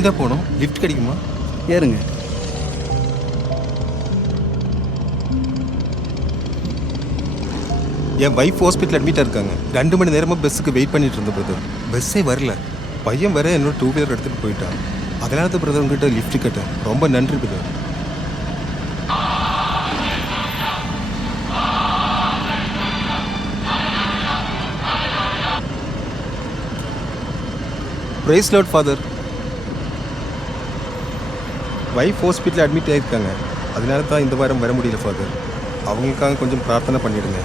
அர்ஜென்ட்டாக போகணும், லிஃப்ட் கிடைக்குமா? ஏறுங்க. என் வைஃப் ஹாஸ்பிட்டல் அட்மிட்டாக இருக்காங்க. 2 மணி நேரமாக பஸ்ஸுக்கு வெயிட் பண்ணிட்டு இருந்த பிரதர். பஸ்ஸே வரல. பையன் வேற என்னோட 2 வீலர் எடுத்துகிட்டு போயிட்டான். அதனால தான் பிரதர் உங்ககிட்ட லிஃப்ட் கேட்டேன். ரொம்ப நன்றி brother. Praise lord father. Wife hospital admit ஆகியிருக்காங்க. அதனால தான் இந்த வாரம் வர முடியல ஃபாதர். அவங்களுக்காக கொஞ்சம் பிரார்த்தனை பண்ணிவிடுங்க.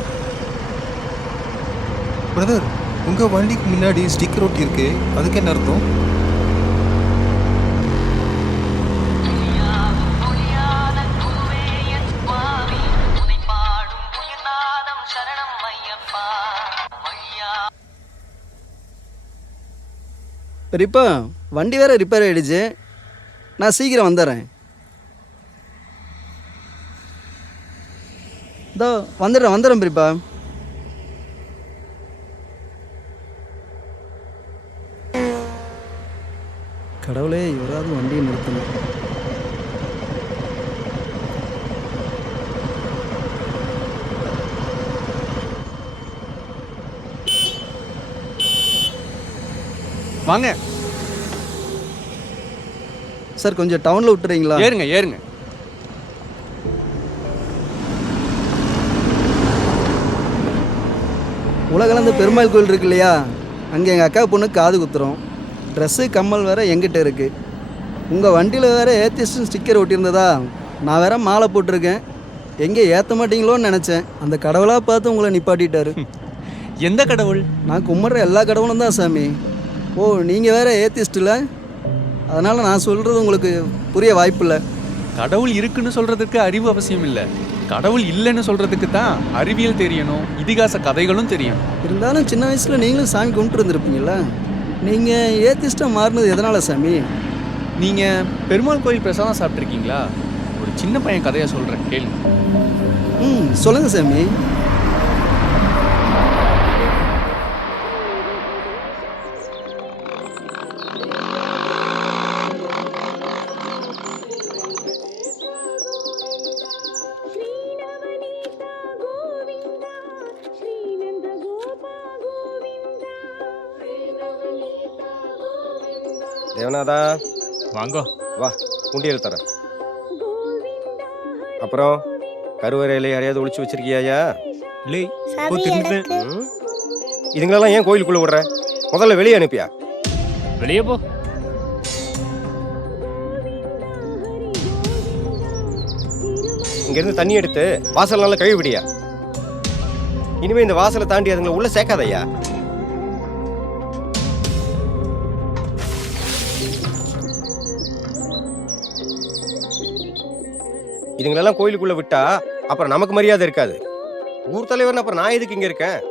பிரதர், உங்கள் வண்டிக்கு முன்னாடி ஸ்டிக்கர் ஒட்டி இருக்கு, அதுக்கு என்ன அர்த்தம்? பெரியப்பா, வண்டி வேறு ரிப்பேர் ஆகிடுச்சு. நான் சீக்கிரம் வந்துடுறேன். இதோ வந்துடுறேன் பெரியப்பா. கடவுளே, இவராது வண்டியை நிறுத்தணும். வாங்க சார், கொஞ்சம் டவுனில் விட்டுறீங்களா? ஏறுங்க ஏறுங்க. உலகளந்த பெருமாள் கோயில் இருக்கு இல்லையா, அங்கே எங்கள் அக்கா பொண்ணுக்கு காது குத்துறோம். ட்ரெஸ்ஸு கம்மல் வேறு எங்கிட்ட இருக்குது. உங்கள் வண்டியில் வேறு ஏத்திஸ்ட் ஸ்டிக்கர் ஒட்டியிருந்ததா, நான் வேற மாலை போட்டிருக்கேன். எங்கே ஏற்ற மாட்டீங்களோன்னு நினச்சேன். அந்த கடவுளாக பார்த்து உங்களை நிப்பாட்டிட்டாரு. எந்த கடவுள்? நான் கும்பிட்ற எல்லா கடவுளும் தான் சாமி. ஓ, நீங்கள் வேறு ஏத்திஸ்டில், அதனால் நான் சொல்கிறது உங்களுக்கு புரிய வாய்ப்பில்லை. கடவுள் இருக்குன்னு சொல்கிறதுக்கு அறிவு அவசியம் இல்லை. கடவுள் இல்லைன்னு சொல்கிறதுக்கு தான் அறிவியல் தெரியணும், இதிகாச கதைகளும் தெரியும். இருந்தாலும் சின்ன வயசில் நீங்களும் சாமி கும்பிட்டு இருந்திருப்பீங்களா? நீங்கள் ஏத்திஸ்டாக மாறினது எதனால் சாமி? நீங்கள் பெருமாள் கோயில் பிரசாதம் சாப்பிட்ருக்கீங்களா? ஒரு சின்ன பையன் கதையை சொல்கிறேன், கேள்வி. சொல்லுங்கள் சாமி. தேவநாதா, வாங்கோ. வா, உண்டியல் தரேன். அப்புறம் கருவறையில யாரையாவது ஒளிச்சு வச்சிருக்கியாயா? இல்லை, இப்போ தெரிஞ்சது. இதுங்களெல்லாம் ஏன் கோயிலுக்குள்ள விடுற? முதல்ல வெளியே அனுப்பியா? வெளியே போ. இங்க இருந்து தண்ணி எடுத்து வாசல் நல்லா கழுவி விடியா. இனிமே இந்த வாசலை தாண்டி அதுங்களை உள்ள சேர்க்காதையா. இதுங்களெல்லாம் கோயிலுக்குள்ள விட்டா அப்புறம் நமக்கு மரியாதை இருக்காது. ஊர் தலைவர்னு அப்புறம் நான் எதுக்கு இங்க இருக்கேன்?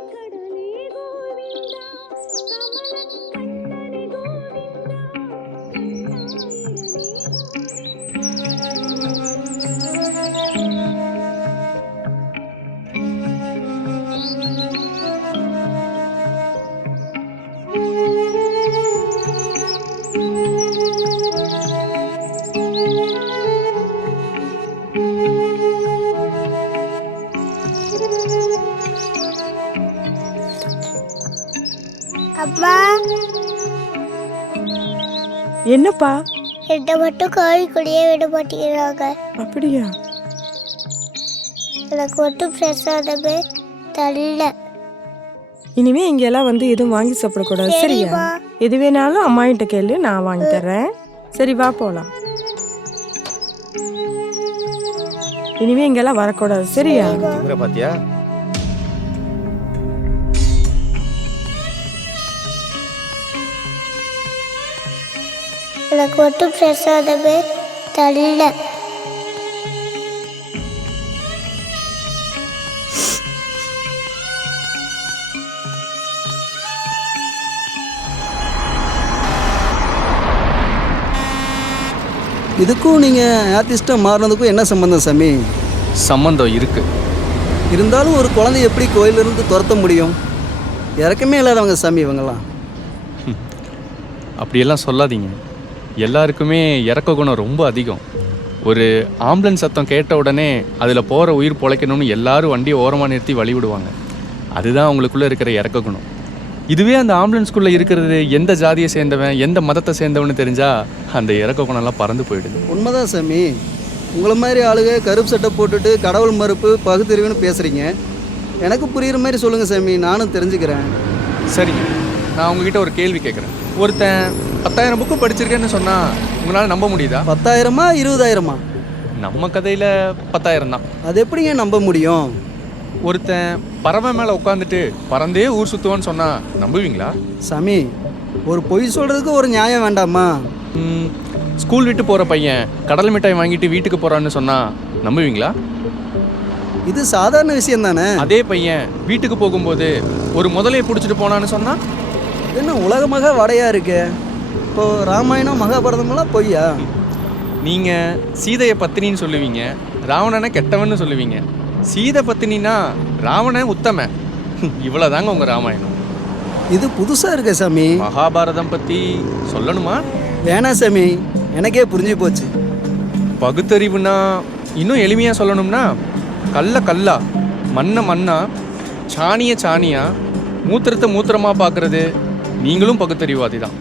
அம்மா, என்னப்பா? என்னை மட்டும் கோயிலுக்குள்ளேயே விட மாட்டேங்கிறாங்க. அப்படியா? எனக்கு மட்டும் பிரசாதமே தரல. இனிமே இங்கெல்லாம் வந்து எதுவும் வாங்கி சாப்பிடக்கூடாது, சரியா? சரிம்மா. எது வேணாலும் அம்மா கிட்ட கேளு, நான் வாங்கி தர்றேன். சரி, வா போலாம். இனிமே இங்கெல்லாம் வரக்கூடாது, சரியா? இவரை பாத்தியா? எனக்கு மட்டும் பிரசாதமே தரல. இதுக்கும் நீங்கள் ஆர்டிஸ்ட்டாக மாறினதுக்கும் என்ன சம்மந்தம் சாமி? சம்மந்தம் இருக்கு. இருந்தாலும் ஒரு குழந்தை எப்படி கோயிலிருந்து துரத்த முடியும்? இறக்கமே இல்லாதவங்க சாமி இவங்கெல்லாம். அப்படியெல்லாம் சொல்லாதீங்க. எல்லாருக்குமே இறக்க குணம் ரொம்ப அதிகம். ஒரு ஆம்புலன்ஸ் சத்தம் கேட்ட உடனே அதில் போகிற உயிர் பொழைக்கணும்னு எல்லாரும் வண்டியை ஓரமாக நிறுத்தி வழி விடுவாங்க. அதுதான் அவங்களுக்குள்ளே இருக்கிற இறக்க குணம். இதுவே அந்த ஆம்புலன்ஸ்குள்ளே இருக்கிறது எந்த ஜாதியை சேர்ந்தவன் எந்த மதத்தை சேர்ந்தவன்னு தெரிஞ்சால் அந்த இறக்க குணம்லாம் பறந்து போயிடுது. உண்மைதான் சாமி. உங்களை மாதிரி ஆளுங்க கருப்பு சட்டை போட்டுட்டு கடவுள் மறுப்பு பகுத்தறிவுன்னு பேசுகிறீங்க. எனக்கு புரிகிற மாதிரி சொல்லுங்கள் சாமி, நானும் தெரிஞ்சுக்கிறேன். சரிங்க, நான் உங்ககிட்ட ஒரு கேள்வி கேட்குறேன். ஒருத்தன் 10,000 புக்கு படிச்சிருக்கேன்னு சொன்னால் உங்களால் நம்ப முடியுதா? 10,000-மா 20,000-மா? நம்ம கதையில் 10,000 தான். அது எப்படிங்க நம்ப முடியும்? ஒருத்தன் பறவை மேலே உட்காந்துட்டு பறந்தே ஊர் சுற்றுவான்னு சொன்னால் நம்புவீங்களா? சாமி, ஒரு பொய் சொல்கிறதுக்கு ஒரு நியாயம் வேண்டாமா? ஸ்கூல் விட்டு போகிற பையன் கடல் மிட்டாய் வாங்கிட்டு வீட்டுக்கு போகிறான்னு சொன்னால் நம்புவீங்களா? இது சாதாரண விஷயம் தானே. அதே பையன் வீட்டுக்கு போகும்போது ஒரு முதலையை பிடிச்சிட்டு போனான்னு சொன்னால்? என்ன உலகமாக வடையா இருக்கு? இப்போது ராமாயணம் மகாபாரதமெல்லாம் பொய்யா? நீங்கள் சீதையை பத்தினின்னு சொல்லுவீங்க, ராவணனை கெட்டவன்னு சொல்லுவீங்க. சீதை பத்தினின்னா ராவணன் உத்தமன். இவ்வளோதாங்க உங்கள் ராமாயணம். இது புதுசாக இருக்கு சாமி. மகாபாரதம் பற்றி சொல்லணுமா? வேணாம் சாமி, எனக்கே புரிஞ்சு போச்சு. பகுத்தறிவுனா இன்னும் எளிமையாக சொல்லணும்னா கல்ல கல்லா, மண்ணை மண்ணா, சாணிய சாணியா, மூத்திரத்தை மூத்திரமாக பார்க்குறது. நீங்களும் பகுத்தறிவாதி தான்,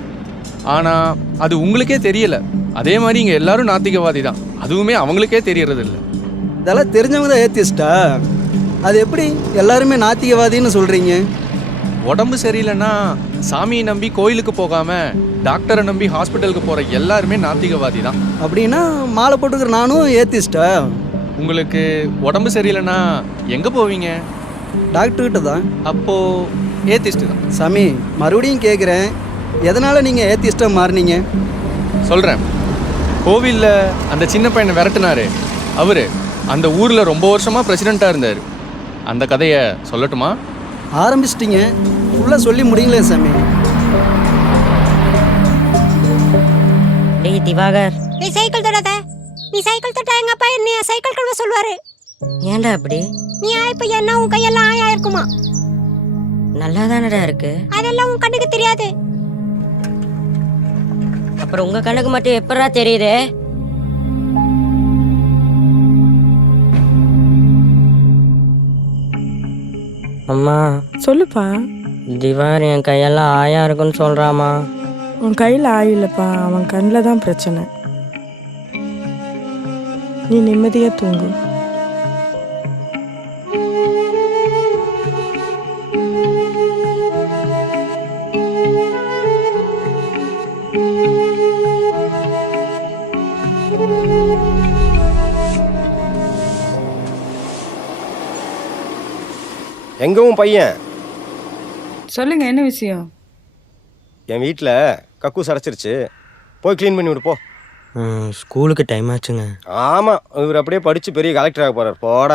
ஆனால் அது உங்களுக்கே தெரியலை. அதே மாதிரி இங்கே எல்லாரும் நாத்திகவாதி தான், அதுவுமே அவங்களுக்கே தெரியறது இல்லை. இதெல்லாம் தெரிஞ்சவங்க தான் ஏத்திஸ்டா. அது எப்படி எல்லாருமே நாத்திகவாதின்னு சொல்கிறீங்க? உடம்பு சரியில்லைன்னா சாமியை நம்பி கோயிலுக்கு போகாமல் டாக்டரை நம்பி ஹாஸ்பிட்டலுக்கு போகிற எல்லாருமே நாத்திகவாதி தான். அப்படின்னா மாலை போட்டுக்கிற நானும் ஏத்திஸ்டா? உங்களுக்கு உடம்பு சரியில்லைன்னா எங்கே போவீங்க? டாக்டர்கிட்ட தான். அப்போது ஏத்திஸ்ட்டு தான். சாமி, மறுபடியும் கேட்குறேன், எதனால் நீங்கள் ஏத்திஸ்டாக மாறினீங்க? சொல்கிறேன். கோவிலில் அந்த சின்ன பையனை விரட்டினாரு, அவர் அந்த ஊரில் ரொம்ப வருஷமாக பிரசிடெண்ட்டாக இருந்தார். அந்த கதையை சொல்லட்டுமா? ஆரம்பிச்சிட்டிங்க, ஃபுல்லாக சொல்லி முடியுங்களே சாமி. டேய் திவாகர், நீ சைக்கிள் தொடாத. நீ சைக்கிள் தொட்டா எங்க அப்பா என்ன சைக்கிள் கழுவ சொல்லுவாரு. ஏன்டா அப்படி? நீ ஆயப்ப என்ன உன் கையெல்லாம் ஆயா இருக்குமா? நல்லா தானடா இருக்கு. அதெல்லாம் உன் கண்ணுக்கு தெரியாது. அப்புறம் உங்க கண்ணுக்கு மட்டும் எப்படா தெரியுது? அம்மா சொல்லுப்பா. திவாகர் என் கையெல்லாம் ஆயா இருக்குன்னு சொல்றாமா. உன் கையில் ஆயில்லப்பா, அவன் கண்ணில் தான் பிரச்சனை. நீ நிம்மதியாக தூங்கு. எங்கவும் பையன் சொல்லுங்க, என்ன விஷயம்? என் வீட்டில் கக்கூஸ் அடைச்சிருச்சு, போய் க்ளீன் பண்ணி விடு போ. ஸ்கூலுக்கு டைம் ஆச்சுங்க. ஆமாம், இவர் அப்படியே படித்து பெரிய கலெக்டர் ஆக போகிறார். போட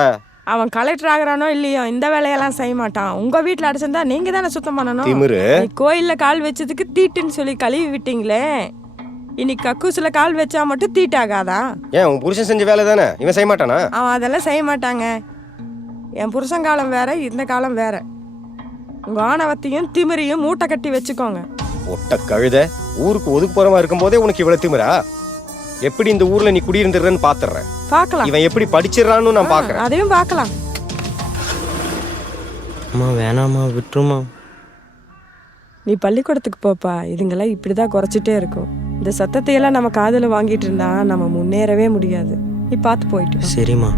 அவன் கலெக்டர் ஆகிறானோ இல்லையோ இந்த வேலையெல்லாம் செய்ய மாட்டான். உங்கள் வீட்டில் அடைச்சிருந்தா நீங்கள் தானே சுத்தம் பண்ணணும். திமிரு. கோயிலில் கால் வச்சதுக்கு தீட்டுன்னு சொல்லி கழுவி விட்டீங்களே, இன்னைக்கு கக்கூசில் கால் வச்சா மட்டும் தீட்டாகாதா? ஏன் உன் புருஷன் செஞ்ச வேலை தானே, இவன் செய்ய மாட்டானா? அவன் அதெல்லாம் செய்ய மாட்டாங்க. என் புருஷன் காலம் வேற, இந்த காலம் வேற. உங்கள் ஆணவத்தையும் திமிரையும் மூட்டை கட்டி வச்சுக்கோங்க. ஒட்ட கழுத, ஊருக்கு ஒதுக்கு போறமா இருக்கும் போதே உனக்கு இவ்வளவு திமிரா? எப்படி இந்த ஊர்ல நீ குடியிருந்துடுறன்னு பாத்துறேன். பார்க்கலாம், இவன் எப்படி படிச்சிடறான்னு நான் பாக்குறேன். அதையும் பார்க்கலாம். அம்மா வேணாம்மா, விட்டுருமா. நீ பள்ளிக்கூடத்துக்கு போப்பா. இதுங்கெல்லாம் இப்படிதான் குறைச்சிட்டே இருக்கும். இந்த சத்தத்தையெல்லாம் நம்ம காதில் வாங்கிட்டு இருந்தா நம்ம முன்னேறவே முடியாது. நீ பார்த்து போயிட்டு வா. சரிம்மா.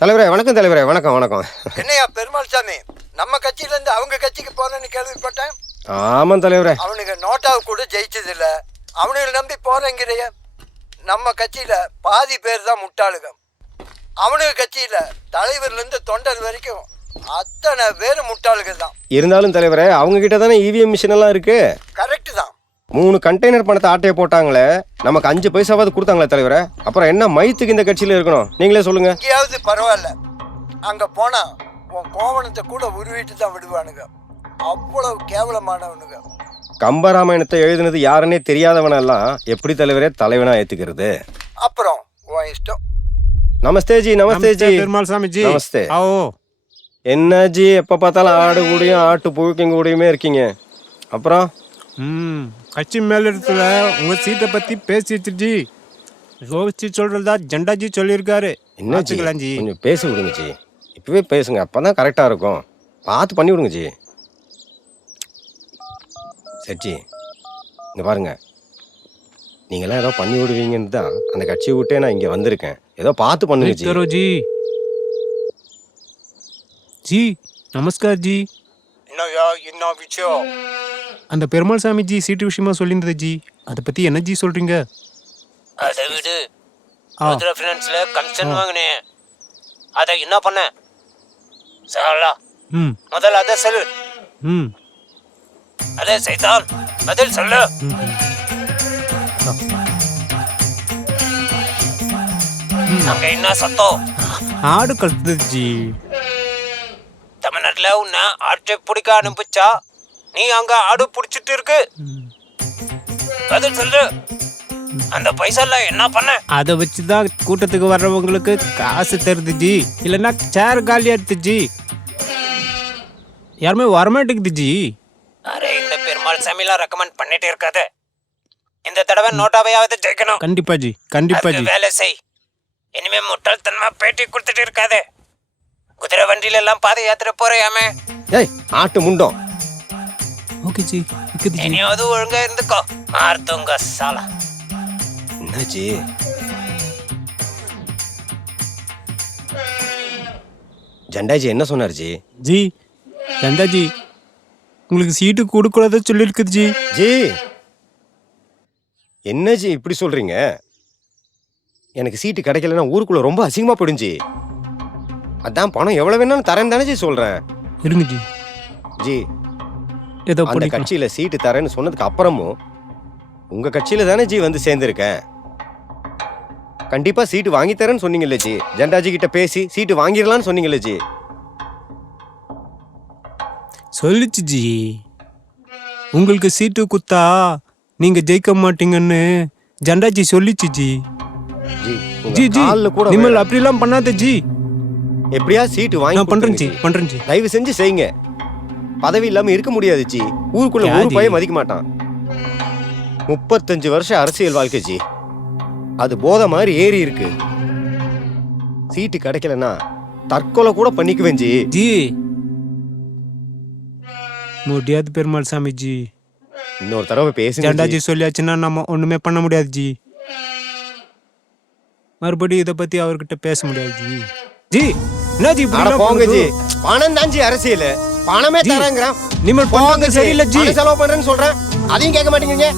தலைவரே வணக்கம். தலைவரே வணக்கம். வணக்கம். என்னையா பெருமாள் சாமி, நம்ம கட்சியிலேருந்து அவங்க கட்சிக்கு போறேன்னு கேள்விப்பட்டேன். ஆமாம் தலைவரே. அவனுக்கு நோட்டாவை கூட ஜெயிச்சதில்ல, அவனுங்களை நம்பி போறேங்கிறைய. நம்ம கட்சியில பாதி பேர் தான் முட்டாளுங்க. அவனுக்கு கட்சியில தலைவர்லேருந்து தொண்டர் வரைக்கும் அத்தனை பேர் முட்டாளுங்க தான். இருந்தாலும் தலைவரே, அவங்க கிட்ட தானே இவிஎம் மிஷின் எல்லாம் இருக்கு. கரெக்டு தான். 3 கண்டெய்னர் பணத்தை ஆட்டையை போட்டாங்களே, நமக்கு 5 பைசாவாவது கொடுத்தாங்களே தலைவரே. அப்புறம் என்ன மயத்துக்கு இந்த கட்சியில இருக்கணும், நீங்களே சொல்லுங்க. எங்கேயாவது பரவாயில்ல, அங்க போனா உன் கோவணத்தை கூட உருவிட்டு தான் விடுவானுங்க. அவ்வளவு கேவலமானவனுங்க. கம்பராமாயணத்தை எழுதுனது யாருன்னே தெரியாதவனெல்லாம் எப்படி தலைவரே தலைவனா ஏத்துக்கிறது? அப்புறம் உன் இஷ்டம். நமஸ்தே ஜி. நமஸ்தே ஜி. பெருமாள் சாமி ஜி. நமஸ்தே. आओ. என்ன ஜி எப்ப பார்த்தாலும் ஆடு கூடயும் ஆட்டு புழுக்கிங் கூடயுமே இருக்கீங்க? அப்புறம் கட்சி மேலிடத்துல உங்க சீட்டை பத்தி பேசிட்டு ஜி. யோசிச்சு சொல்றதா ஜெண்டாஜி சொல்லியிருக்காரு. என்ன ஜி பார்த்துக்கலாம் ஜி. கொஞ்சம் பேசி விடுங்க ஜி. இப்பவே பேசுங்க, அப்பதான் கரெக்டா இருக்கும். பார்த்து பண்ணி விடுங்க ஜி. சரி ஜி, இங்க பாருங்க, நீங்களாம் ஏதோ பண்ணி விடுவீங்கன்னு தான் அந்த கட்சியை விட்டே நான் இங்க வந்திருக்கேன். ஏதோ பார்த்து பண்ணுங்க ஜி. करो जी जी நமஸ்கார் ஜி. என்ன விஷயம்? அந்த பெருமாள் சாமி ஜி சீட்டு விஷயமா சொல்லியிருந்தது ஜி, அதை பத்தி என்ன ஜி சொல்றீங்க? அதை விடு. ருத்ர ஃபினான்ஸ்ல கமிஷன் வாங்கினேன், அதை என்ன பண்ண? சாலா ம் முதல்ல அதை சொல்லு. ம் அதே சைதான் பதில் சொல்லு. அங்க என்ன சத்தம்? ஆடு கழுத்துது ஜி. தமிழ்நாட்டுல உன்னை ஆட்டை பிடிக்க அனுப்பிச்சா நீ அங்க ஆடு பிடிச்சிட்டு இருக்கு. பதில் சொல்லு. அந்த பைசால என்ன பண்ண? அதை வச்சு தான் கூட்டத்துக்கு வர்றவங்களுக்கு காசு தருது ஜி. இல்லைன்னா சேர் காலி எடுத்து ஜி. யாருமே வரமாட்டேங்குது ஜி. அரே இந்த பெருமாள் சாமிலாம் ரெக்கமெண்ட் பண்ணிட்டு இருக்காது. இந்த தடவை நோட்டாவையாவது ஜெயிக்கணும். கண்டிப்பா ஜி, கண்டிப்பா ஜி. அதுக்கு வேலை செய். இனிமே முட்டாள்தனமா பேட்டி கொடுத்துட்டு இருக்காது. குதிரை வண்டியில எல்லாம் பாத யாத்திரை போறியாமே. ஏய் ஆட்டு முண்டோம். ஓகே ஜி, இருக்குது ஜி. இனியாவது ஒழுங்கா இருந்துக்கோ. மார்த்துங்க சாலா. என்ன ஜி? ஜெண்டாஜி என்ன சொன்னார் ஜி? ஜி ஜெண்டாஜி உங்களுக்கு சீட்டு கொடுக்கூடாத சொல்லியிருக்குது ஜி. ஜி என்ன ஜி இப்படி சொல்றீங்க? எனக்கு சீட்டு கிடைக்கலன்னா ஊருக்குள்ள ரொம்ப அசிங்கமா போயிடும் ஜி. அதான் பணம் எவ்வளவு வேணாலும் தரேன்னு தானே ஜி சொல்றேன். இருங்க ஜி. ஜி ஏதோ அந்த படிக்கலாம். கட்சியில சீட்டு தரேன்னு சொன்னதுக்கு அப்புறமும் உங்க கட்சியில தானே ஜி வந்து சேர்ந்திருக்கேன். கண்டிப்பா சீட்டு வாங்கி தரேன்னு சொன்னீங்கல்ல ஜி. ஜெண்டாஜி கிட்ட பேசி சீட்டு வாங்கிடலாம்னு சொன்னீங்கல்ல ஜி. சொல்லுச்சு ஜி, உங்களுக்கு சீட்டு குத்தா நீங்க ஜெயிக்க மாட்டீங்கன்னு ஜெண்டாஜி சொல்லிச்சு ஜி. ஜி ஜி ஜி கால்ல கூட நிம்மல் அப்படிலாம் பண்ணாத ஜி. எப்படியா சீட்டு வாங்கி நான் பண்றேன் ஜி, கொடுத்துருங்க பண்றேன் ஜி. தயவு செஞ்சு செய்யுங்க. பதவி இல்லாம இருக்க முடியாது ஜி. ஊருக்குள்ள யா ஒரு ஜி? பையன் மதிக்க மாட்டான். 35 வருஷம் அரசியல் வாழ்க்கை ஜி, அது போதை மாதிரி ஏறி இருக்கு. சீட்டு கிடைக்கலன்னா தற்கொலை கூட பண்ணிக்குவேன் ஜி. ஜி முடியாது பெருமாள் சாமி ஜி. இன்னொரு தடவை பேசுங்க ஜெண்டாஜி ஜி. சொல்லியாச்சுன்னா நம்ம ஒண்ணுமே பண்ண முடியாது ஜி. மறுபடியும் இதை பத்தி அவர்கிட்ட பேச முடியாது ஜி. ஜி என்ன ஜி இப்படி அட எல்லாம் போங்க பண்ணுது? ஜி, பணம் தான் ஜி அரசியல். பணமே ஜி, தரேங்கிறான். நிம்மல் போங்க பண்ணுங்க ஜி, சரியில்லை ஜி. பணம் செலவு பண்றேன்னு சொல்றேன், அதையும் கேட்க மாட்டேங்கிறீங்க.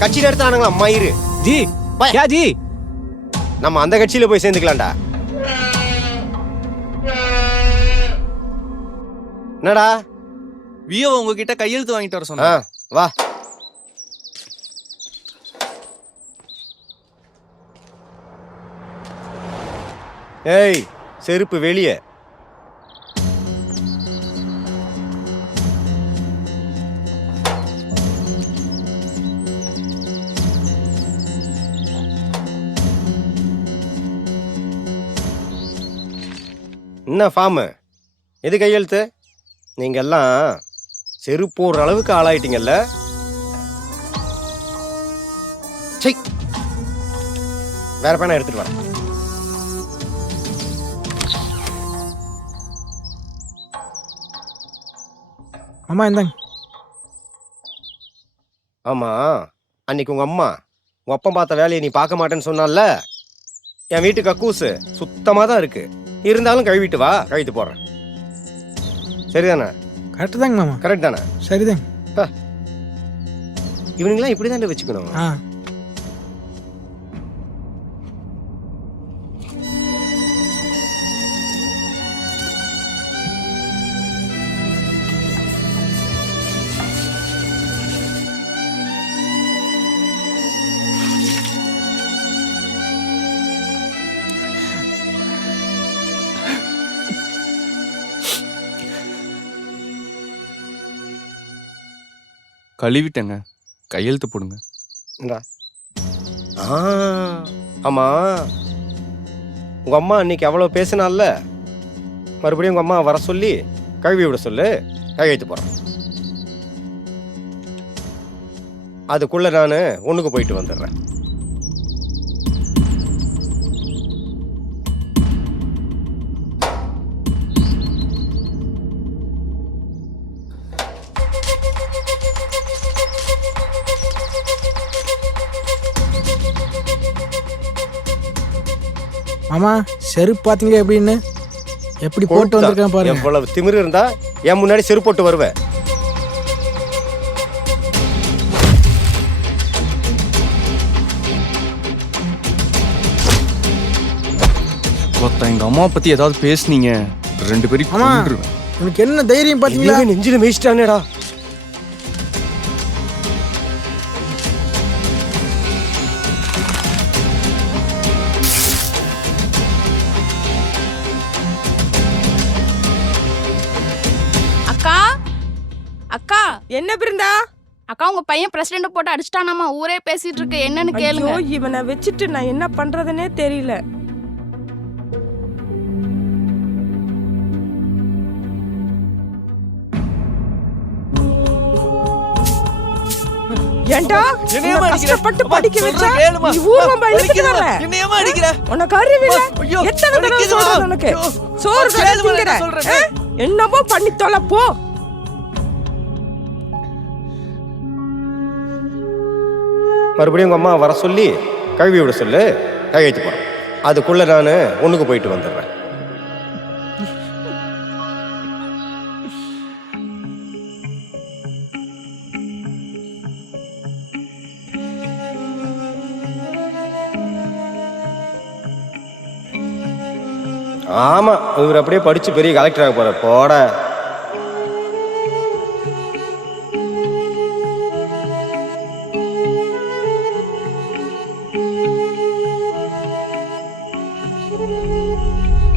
கட்சியில எடுத்தானுங்களா மயிறு. ஜி பை. யா ஜி. நம்ம அந்த கட்சியில போய் சேர்ந்துக்கலாம்டா. என்னடா? வியோ உங்ககிட்ட கையெழுத்து வாங்கிட்டு வர ஆ, சொன்னா. வா. ஏய் செருப்பு வெளியே. என்ன ஃபார்மு? எது கையெழுத்து? நீங்க எல்லாம் செருப்பு போடுற அளவுக்கு ஆளாயிட்டீங்கல்ல. சை, வேற பேனா எடுத்துட்டு வரேன். அம்மா இந்தாங்க. ஆமா, அன்னைக்கு உங்க அம்மா உங்க அப்பா பார்த்த வேலையை நீ பார்க்க மாட்டேன்னு சொன்னால. என் வீட்டு கக்கூசு சுத்தமா தான் இருக்கு, இருந்தாலும் கழுவிட்டு வா, கழுவிட்டு போடுறேன். சரிதானே? கரெக்டு தாங்க மாமா. கரெக்ட் தானே? சரிதாங்க. இவனுங்களாம் இப்படி தான் வச்சுக்கணும். ஆ கழுவிட்டேங்க, கையெழுத்து போடுங்க. இந்தா. ஆ, ஆமா, உங்க அம்மா அன்னைக்கு அவ்வளவு பேசினால, மறுபடியும் உங்க அம்மா வர சொல்லி கழுவி விட சொல்லு, கையெழுத்து போறேன். அதுக்குள்ள நான் ஒண்ணுக்கு போயிட்டு வந்துடுறேன். மாமா செருப்பு பார்த்தீங்க எப்படின்னு எப்படி போட்டு வந்திருக்கேன் பாருங்க. எவ்வளவு திமிரு இருந்தா என் முன்னாடி செருப்பு போட்டு வருவேன். ஒருத்தன் எங்க அம்மா பத்தி ஏதாவது பேசுனீங்க, 2 பேரும் கொன்றுவேன். உனக்கு என்ன தைரியம் பார்த்தீங்களா? நெஞ்சில மேய்ச்சிட்டானேடா. அக்கா அக்கா என்ன பிருந்தா? அக்கா உங்க பையன் பிரசிடென்ட் போட்டு அடிச்சிட்டானாமா, ஊரே பேசிட்டு இருக்கு, என்னன்னு கேளுங்க. ஐயோ, இவனை வச்சுட்டு நான் என்ன பண்றதுனே தெரியல. ஏன்டா உன்னை கஷ்டப்பட்டு படிக்க வச்சா நீ ஊர் வம்பா இழுத்துட்டு வர? என்னையமா அடிக்கிற? உனக்கு அறிவு இல்ல? எத்தனை தடவை சொல்றது உனக்கு? சோறு தானே திங்கிற? என்னமோ பண்ணி தொலை போ. மறுபடியும் உங்க அம்மா வர சொல்லி கழுவி விட சொல்லு, கையெழுத்து போறேன். அதுக்குள்ள நான் ஒண்ணுக்கு போயிட்டு வந்துடுறேன். ஆமா, இவர் அப்படியே படிச்சு பெரிய கலெக்டர் ஆக போறார். போட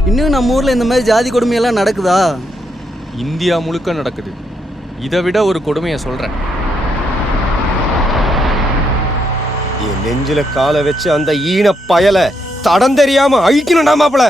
இன்னும் நம்ம ஊர்ல இந்த மாதிரி ஜாதி கொடுமையெல்லாம் நடக்குதா? இந்தியா முழுக்க நடக்குது. இதை விட ஒரு கொடுமையை சொல்றேன். என் நெஞ்சில காலை வச்சு அந்த ஈன பயல தடம் தெரியாம அழிக்கணும்டா மாப்பிள.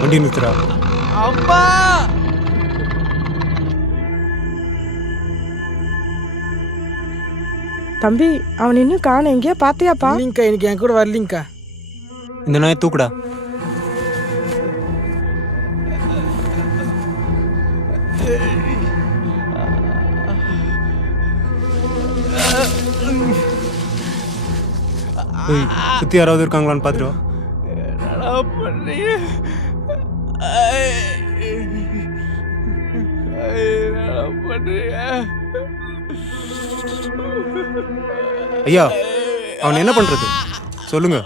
வண்டி நிறுத்துறா. அம்மா தம்பி, அவன் இன்னும் காணோம். எங்கேயா பாத்தியாப்பா? இல்லைங்கக்கா, எனக்கு என் கூட வரலிங்கக்கா. இந்த நாயை தூக்குடா. சுத்தி யாராவது இருக்காங்களான்னு பார்த்துட்டு வா. ஐயா, அவன் என்ன பண்றது சொல்லுங்க.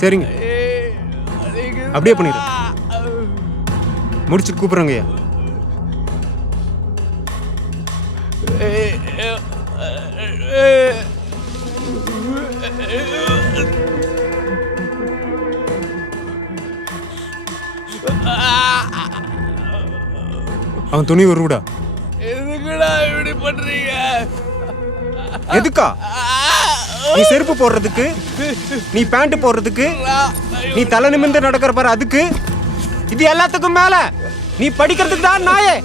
சரிங்க, அப்படியே பண்ணிடுறேன். முடிச்சுட்டு கூப்பிடுறேங்க ஐயா. அவன் துணி வருடா. எதுக்கா? நீ செருப்பு போடுறதுக்கு, நீ பேண்ட் போடுறதுக்கு, நீ தலை நிமிர்ந்து நடக்கிற பாரு அதுக்கு. இது எல்லாத்துக்கும் மேல நீ படிக்கிறதுக்கு தான் நாயே.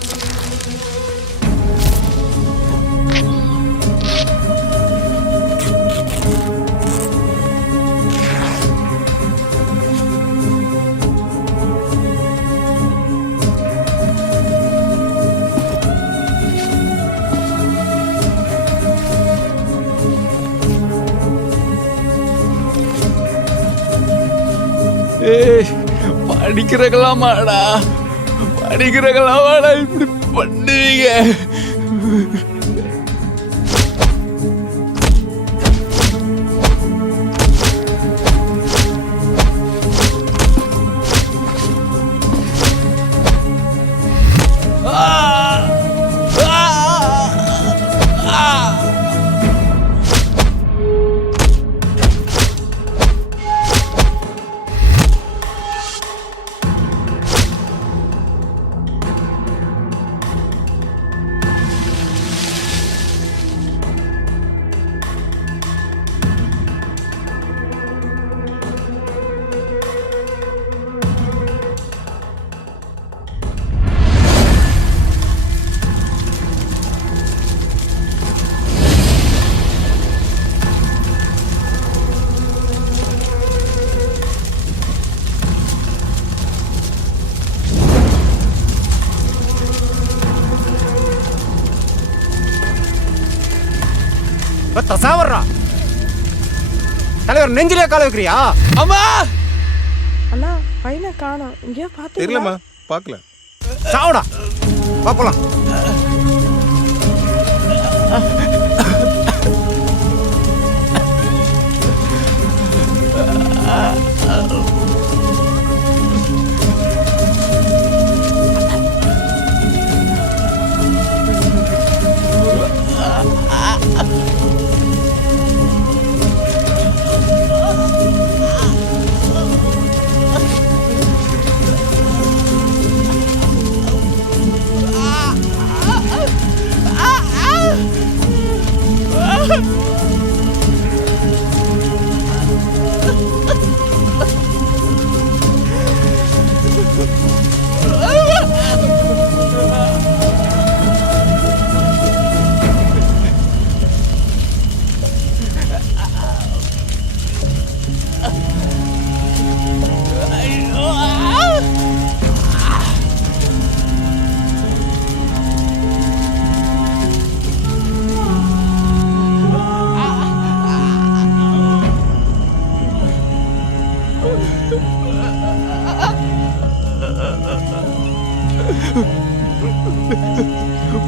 படிக்கிறகலாமாடா, படிக்கிறகலாமாடா இப்படி பண்ணுவீங்க? செத்த சாவர்றா. தலைவர் நெஞ்சிலே கால வைக்கிறியா? அம்மா அண்ணா பையனை காணோம், இங்கேயோ பார்த்து தெரியலம்மா, பார்க்கல. சாவுடா, பாப்பலாம்.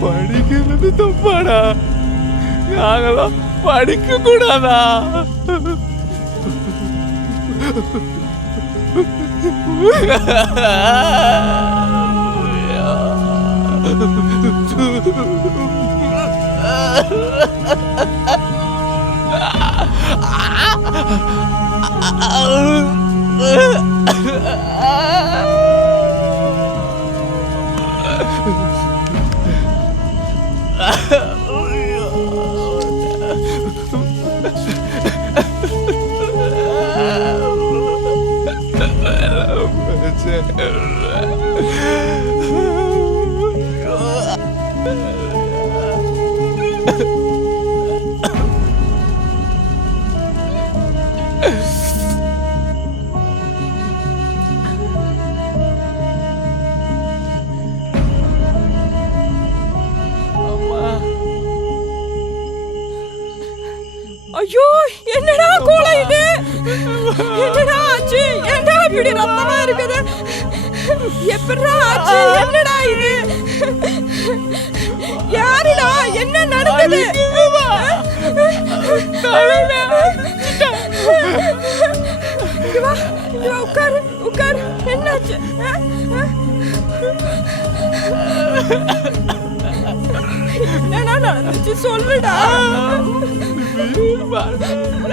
படிக்கிறது தப்பாடா, நாங்களாம் படிக்க கூடாதா? ஐயோ என்னடா கோலை இது, என்னடா ஆச்சு, ஏன்டா இப்படி ரத்தமா இருக்குது, எப்படிடா ஆச்சு, என்னடா இது, யாருடா, என்ன நடந்தது? இங்க வா, உட்காரு உட்காரு, என்னாச்சு? என்னடா நடந்துச்சு சொல்லுடா.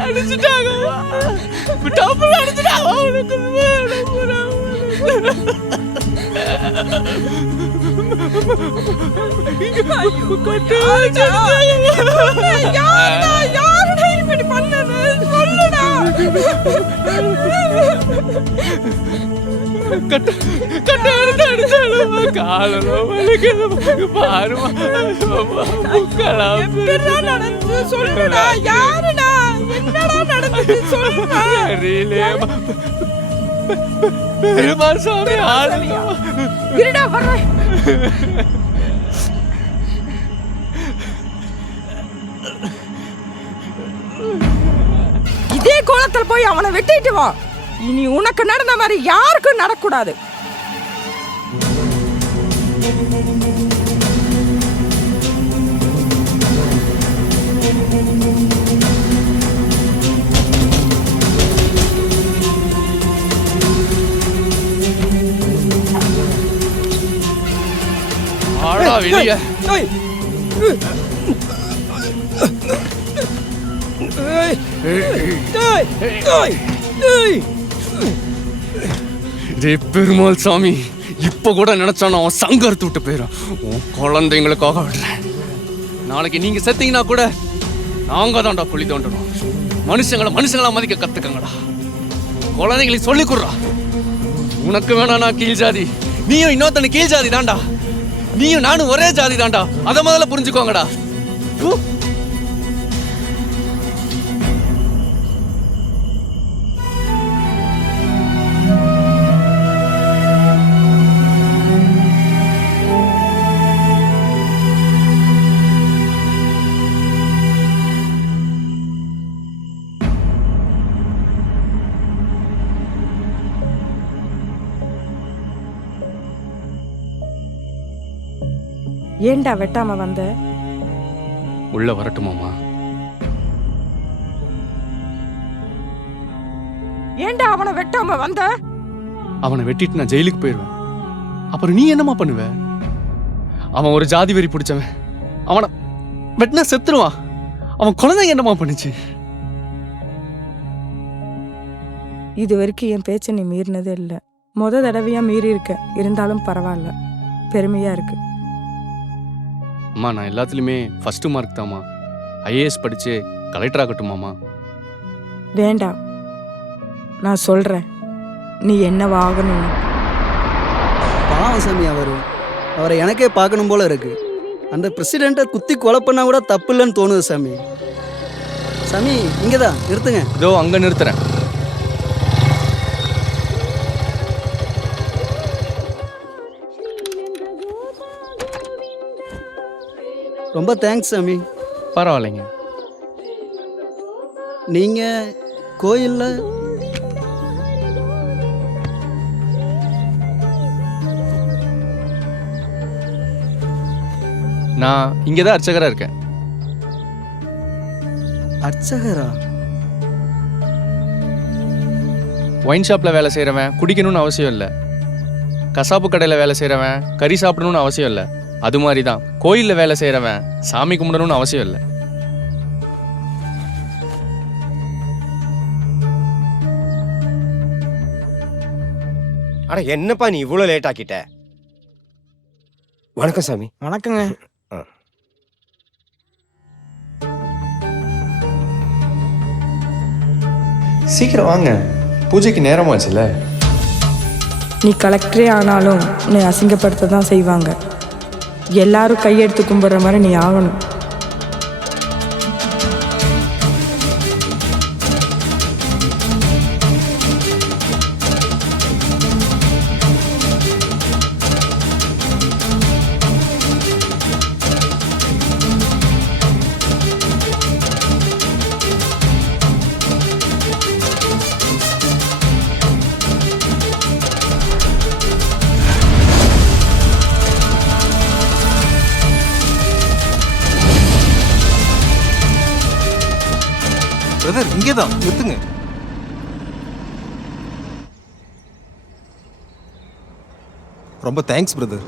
அடிச்சுட்டாங்க, அடிச்சுட்டாங்க. யாருடா இப்படி பண்ணது சொல்லுடா. எப்படிடா நடந்து சொல்லுடா, யாருடா, என்னடா நடந்துச்சு சொல்லுடா. இருடா வர்றேன். இதே கோலத்தில் போய் அவனை வெட்டிட்டு வா. இனி உனக்கு நடந்த மாதிரி யாருக்கும் நடக்கூடாது. வெளியே பெருமாள் சாமி, இப்ப கூட நினைச்சா நான் சங்கர்த்து விட்டு போயிடும். உன் குழந்தைங்களுக்காக விடுறேன். நாளைக்கு நீங்க செத்தீங்கன்னா கூட நாங்க தான்டா குழி தோண்டணும். மனுஷங்களா மதிக்க கத்துக்கங்கடா. குழந்தைங்களுக்கு சொல்லி கொடுறா. உனக்கு வேணா நான் கீழ் ஜாதி, நீயும் இன்னொருத்தனை கீழ் ஜாதி தான்டா. நீயும் நானும் ஒரே ஜாதி தான்டா. அத முதல்ல புரிஞ்சுக்கோங்கடா. ஏன்டா வெட்டாம வந்த? உள்ள வரட்டுமாமா? ஏன்டா அவனை வெட்டாம வந்த? அவனை வெட்டிட்டு நான் ஜெயிலுக்கு போயிடுவேன். அப்புறம் நீ என்னம்மா பண்ணுவ? அவன் ஒரு ஜாதி வெறி பிடிச்சவன். அவனை வெட்டினா செத்துருவான். அவன் குழந்தைங்க என்னம்மா பண்ணுச்சு? இது வரைக்கும் என் பேச்சை நீ மீறினதே இல்லை. தடவையா மீறி இருக்க. இருந்தாலும் பரவாயில்ல, பெருமையா இருக்கு. அம்மா நான் எல்லாத்துலேயுமே ஃபர்ஸ்ட் மார்க் தாம்மா. ஐஏஎஸ் படித்து கலெக்டர் ஆகட்டுமாம்மா? வேண்டாம், நான் சொல்றேன் நீ என்னவா ஆகணும். பாவம் சாமி, அவரை எனக்கே பார்க்கணும் போல இருக்கு. அந்த பிரசிடெண்ட்டை குத்தி கொலை பண்ணா கூட தப்பு இல்லைன்னு தோணுது சாமி. சாமி இங்கே தான் நிறுத்துங்க. இதோ அங்கே நிறுத்துறேன். ரொம்ப தேங்க்ஸ் சாமி. பரவாயில்லைங்க. நீங்கள் கோயிலில் நான் இங்கே தான் அர்ச்சகராக இருக்கேன். அர்ச்சகரா? ஒயின் ஷாப்பில் வேலை செய்கிறவன் குடிக்கணும்னு அவசியம் இல்லை. கசாப்பு கடையில் வேலை செய்கிறவன் கறி சாப்பிடணும்னு அவசியம் இல்லை. அது மாதிரி தான் கோயிலில் வேலை செய்கிறவன் சாமி கும்பிடணும்னு அவசியம் இல்லை. அட என்னப்பா நீ இவ்வளோ லேட் ஆக்கிட்ட? வணக்கம் சாமி. வணக்கங்க. சீக்கிரம் வாங்க, பூஜைக்கு நேரமாச்சுல்ல. நீ கலெக்டரே ஆனாலும் உன்னை அசிங்கப்படுத்த தான் செய்வாங்க. எல்லாரும் கையெடுத்து கும்பிட்ற மாதிரி நீ ஆகணும். பிரதர் இங்கே தான் நிறுத்துங்க. ரொம்ப தேங்க்ஸ் பிரதர்.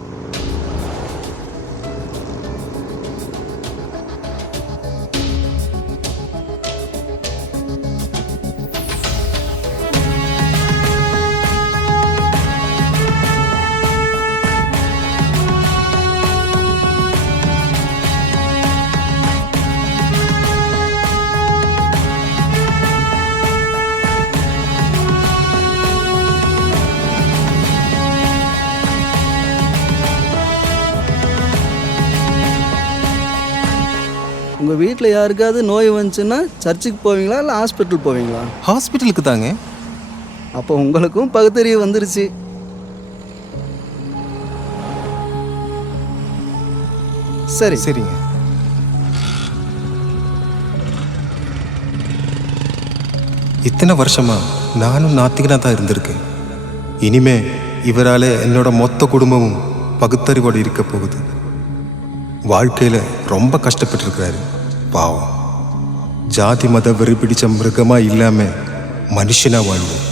உங்கள் வீட்டில் யாருக்காவது நோய் வந்துச்சுன்னா சர்ச்சுக்கு போவீங்களா இல்லை ஹாஸ்பிட்டல் போவீங்களா? ஹாஸ்பிட்டலுக்கு தாங்க. அப்போ உங்களுக்கும் பகுத்தறிவு வந்துருச்சு. சரி சரிங்க. இத்தனை வருஷமா நானும் நாத்திகனா தான் இருந்திருக்கேன். இனிமே இவரால் என்னோட மொத்த குடும்பமும் பகுத்தறிவோடு இருக்க போகுது. வாழ்க்கையில் ரொம்ப கஷ்டப்பட்டுருக்கிறாரு பாவம். ஜாதி மத வெறி பிடிச்ச மிருகமாக இல்லாமல் மனுஷனாக வாழ்வோம்.